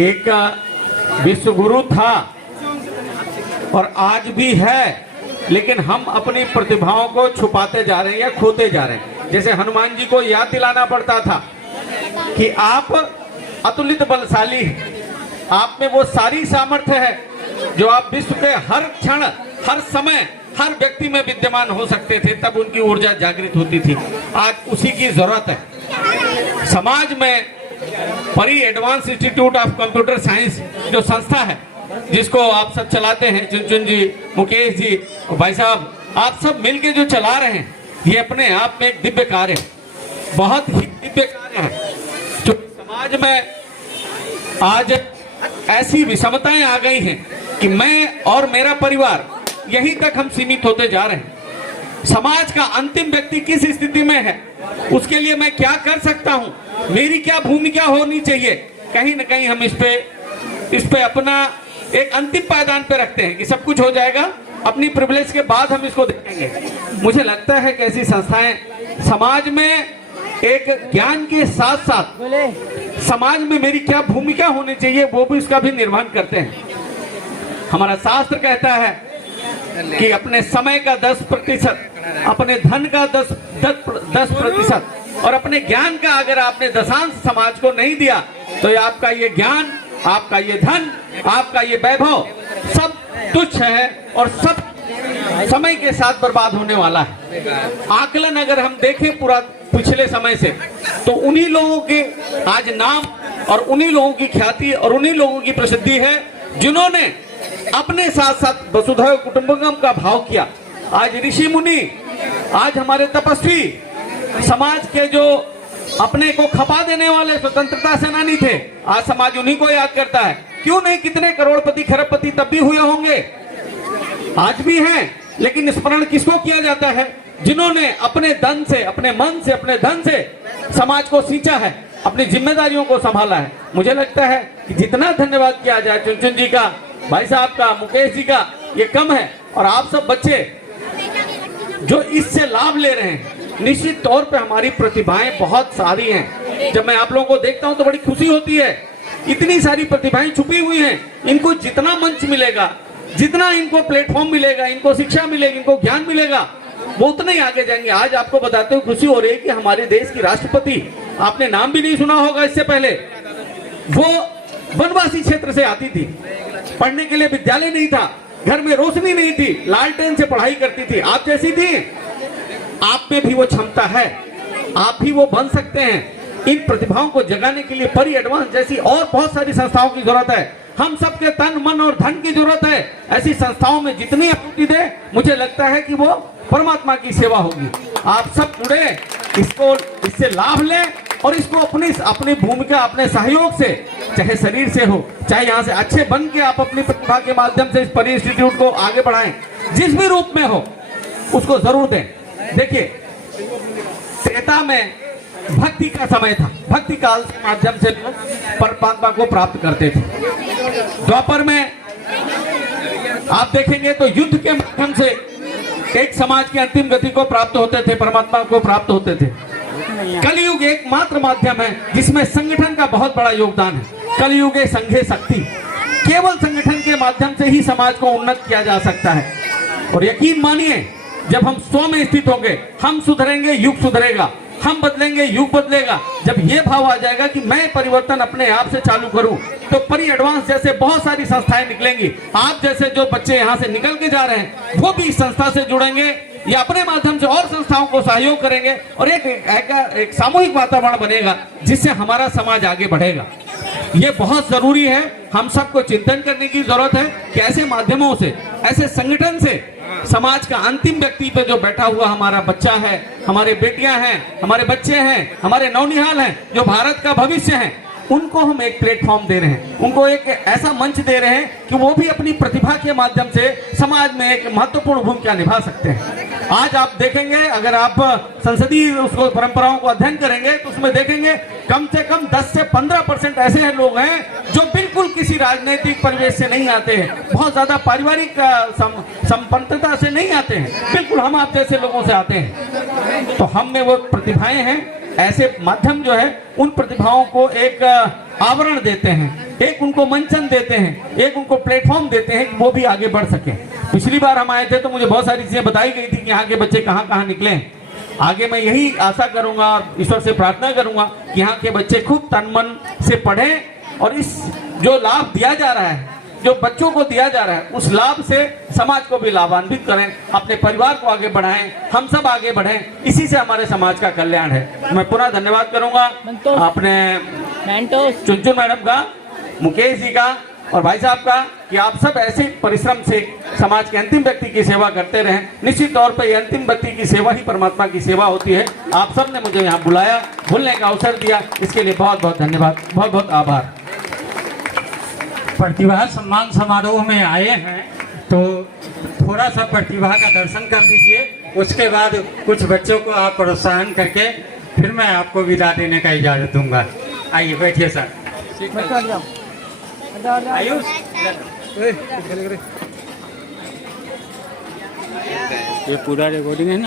एक विश्व गुरु था और आज भी है, लेकिन हम अपनी प्रतिभाओं को छुपाते जा रहे हैं या खोते जा रहे हैं। जैसे हनुमान जी को याद दिलाना पड़ता था कि आप अतुलित बलशाली हैं, आप में वो सारी सामर्थ्य है जो आप विश्व के हर क्षण, हर समय, हर व्यक्ति में विद्यमान हो सकते थे, तब उनकी ऊर्जा जागृत होती थी। आज उसी की जरूरत है। समाज में परी advance institute of computer science जो संस्था है, जिसको आप सब चलाते हैं, चुनचुन जी, मुकेश जी, भाई साहब, आप सब मिलके जो चला रहे हैं, ये अपने आप में एक दिव्य कार्य है, बहुत ही दिव्य कार्य है। जो समाज में आज ऐसी विषमताएं आ गई हैं कि मैं और मेरा परिवार यहीं तक हम सीमित होते जा रहे हैं। समाज का अंतिम व्यक्ति किस स्थिति में है, उसके लिए मैं क्या कर सकता हूं, मेरी क्या भूमिका होनी चाहिए, कहीं ना कहीं हम इस पे अपना एक अंतिम पायदान पे रखते हैं कि सब कुछ हो जाएगा, अपनी प्रिविलेज के बाद हम इसको देखेंगे। मुझे लगता है कि ऐसी संस्थाएं समाज में एक ज्ञान के साथ साथ समाज में मेरी क्या भूमिका होनी चाहिए वो भी इसका भी निर्वहन करते हैं। हमारा शास्त्र कहता है कि अपने समय का 10%, अपने धन का 10% और अपने ज्ञान का अगर आपने दशांश समाज को नहीं दिया तो आपका ये ज्ञान, आपका ये धन, आपका ये वैभव सब तुच्छ है और सब समय के साथ बर्बाद होने वाला है। आकलन अगर हम देखें पूरा पिछले समय से, तो उन्हीं लोगों के आज नाम और उन्हीं लोगों की ख्याति और उन्हीं लोगों की प्रसिद्धि है जिन्होंने अपने साथ साथ वसुधैव कुटुंबकम का भाव किया। आज ऋषि मुनि, आज हमारे तपस्वी, समाज के जो अपने को खपा देने वाले स्वतंत्रता सेनानी थे, आज समाज उन्हीं को याद करता है। क्यों नहीं, कितने करोड़पति खरबपति तब भी हुए होंगे, आज भी हैं, लेकिन स्मरण किसको किया जाता है? जिन्होंने अपने धन से, अपने मन से, अपने धन से समाज को सींचा है, अपनी जिम्मेदारियों को संभाला है। मुझे लगता है कि जितना धन्यवाद किया जाए चुनचुन जी का, भाई साहब का, मुकेश जी का, ये कम है। और आप सब बच्चे जो इससे लाभ ले रहे हैं, निश्चित तौर पे हमारी प्रतिभाएं बहुत सारी हैं। जब मैं आप लोगों को देखता हूं तो बड़ी खुशी होती है। इतनी सारी प्रतिभाएं छुपी हुई हैं, इनको जितना मंच मिलेगा, जितना इनको प्लेटफॉर्म मिलेगा, इनको शिक्षा मिलेगी, इनको ज्ञान मिलेगा, वो उतने ही आगे जाएंगे। आज आपको बताते हुए खुशी हो रही है कि हमारे देश की राष्ट्रपति, आपने नाम भी नहीं सुना होगा इससे पहले, वो वनवासी क्षेत्र से आती थी, पढ़ने के लिए विद्यालय नहीं था, घर में रोशनी नहीं थी, लालटेन से पढ़ाई करती थी। आप जैसी थी, आप में भी वो क्षमता है, आप भी वो बन सकते हैं। इन प्रतिभाओं को जगाने के लिए परी एडवांस जैसी और बहुत सारी संस्थाओं की जरूरत है। हम सबके तन, मन और धन की जरूरत है। ऐसी संस्थाओं में जितनी आपूर्ति दे, मुझे लगता है कि वो परमात्मा की सेवा होगी। आप सब जुड़े, इससे लाभ लें और इसको अपनी भूमिका, अपने सहयोग से, चाहे शरीर से हो, चाहे यहाँ से अच्छे बन के आप अपनी प्रतिभा के माध्यम से इस परी इंस्टीट्यूट को आगे बढ़ाएं, जिस भी रूप में हो उसको जरूर दें। देखिए, त्रेता में भक्ति का समय था, भक्ति काल के माध्यम से परमात्मा को प्राप्त करते थे। द्वापर में आप देखेंगे तो युद्ध के माध्यम से एक समाज की अंतिम गति को प्राप्त होते थे, परमात्मा को प्राप्त होते थे। कलयुग एकमात्र माध्यम है जिसमें संगठन का बहुत बड़ा योगदान है। कलयुगे संघे शक्ति, केवल संगठन के माध्यम से ही समाज को उन्नत किया जा सकता है। और यकीन मानिए, जब हम स्व में स्थित होंगे, हम सुधरेंगे, युग सुधरेगा, हम बदलेंगे, युग बदलेगा। जब ये भाव आ जाएगा कि मैं परिवर्तन अपने आप से चालू करूं, तो परी एडवांस जैसे बहुत सारी संस्थाएं निकलेंगी। आप जैसे जो बच्चे यहाँ से निकल के जा रहे हैं, वो भी इस संस्था से जुड़ेंगे या अपने माध्यम से और संस्थाओं को सहयोग करेंगे और एक सामूहिक वातावरण बनेगा जिससे हमारा समाज आगे बढ़ेगा। ये बहुत जरूरी है। हम सबको चिंतन करने की जरूरत है कि ऐसे माध्यमों से, ऐसे संगठन से समाज का अंतिम व्यक्ति पे जो बैठा हुआ हमारा बच्चा है, हमारे बेटियां हैं, हमारे बच्चे हैं, हमारे नौनिहाल हैं, जो भारत का भविष्य है, उनको हम एक प्लेटफॉर्म दे रहे हैं, उनको एक ऐसा मंच दे रहे हैं कि वो भी अपनी प्रतिभा के माध्यम से समाज में एक महत्वपूर्ण भूमिका निभा सकते हैं। आज आप देखेंगे, अगर आप संसदीय उसको परंपराओं को अध्ययन करेंगे तो उसमें देखेंगे कम से कम 10 से 15% ऐसे लोग हैं जो बिल्कुल किसी राजनीतिक परिवेश से नहीं आते हैं, बहुत ज्यादा पारिवारिक संपन्नता से नहीं आते हैं, बिल्कुल हम आप जैसे लोगों से आते हैं। तो हम में वो प्रतिभाएं हैं ऐसे माध्यम जो है उन प्रतिभाओं को एक आवरण देते हैं, एक उनको मंचन देते हैं, एक उनको प्लेटफॉर्म देते हैं कि वो भी आगे बढ़ सके। पिछली बार हम आए थे तो मुझे बहुत सारी चीजें बताई गई थी कि यहाँ के बच्चे कहाँ कहाँ निकले हैं। आगे मैं यही आशा करूंगा और ईश्वर से प्रार्थना करूंगा कि यहाँ के बच्चे खूब तन मन से पढ़ें और इस जो लाभ दिया जा रहा है, जो बच्चों को दिया जा रहा है, उस लाभ से समाज को भी लाभान्वित करें, अपने परिवार को आगे बढ़ाएं, हम सब आगे बढ़ें। इसी से हमारे समाज का कल्याण है। मैं पुनः धन्यवाद करूंगा अपने चुनचुन मैडम का, मुकेश जी का और भाई साहब का कि आप सब ऐसे परिश्रम से समाज के अंतिम व्यक्ति की सेवा करते रहें। निश्चित तौर पर यह अंतिम व्यक्ति की सेवा ही परमात्मा की सेवा होती है। आप सब ने मुझे यहाँ बुलाया, बोलने का अवसर दिया, इसके लिए बहुत बहुत धन्यवाद, बहुत बहुत आभार। प्रतिभा सम्मान समारोह में आए हैं तो थोड़ा सा प्रतिभा का दर्शन कर लीजिए, उसके बाद कुछ बच्चों को आप प्रोत्साहन करके फिर मैं आपको विदा देने का इजाज़त दूंगा। आइए बैठिए सर। आयुष ये पूरा रिकॉर्डिंग है ना।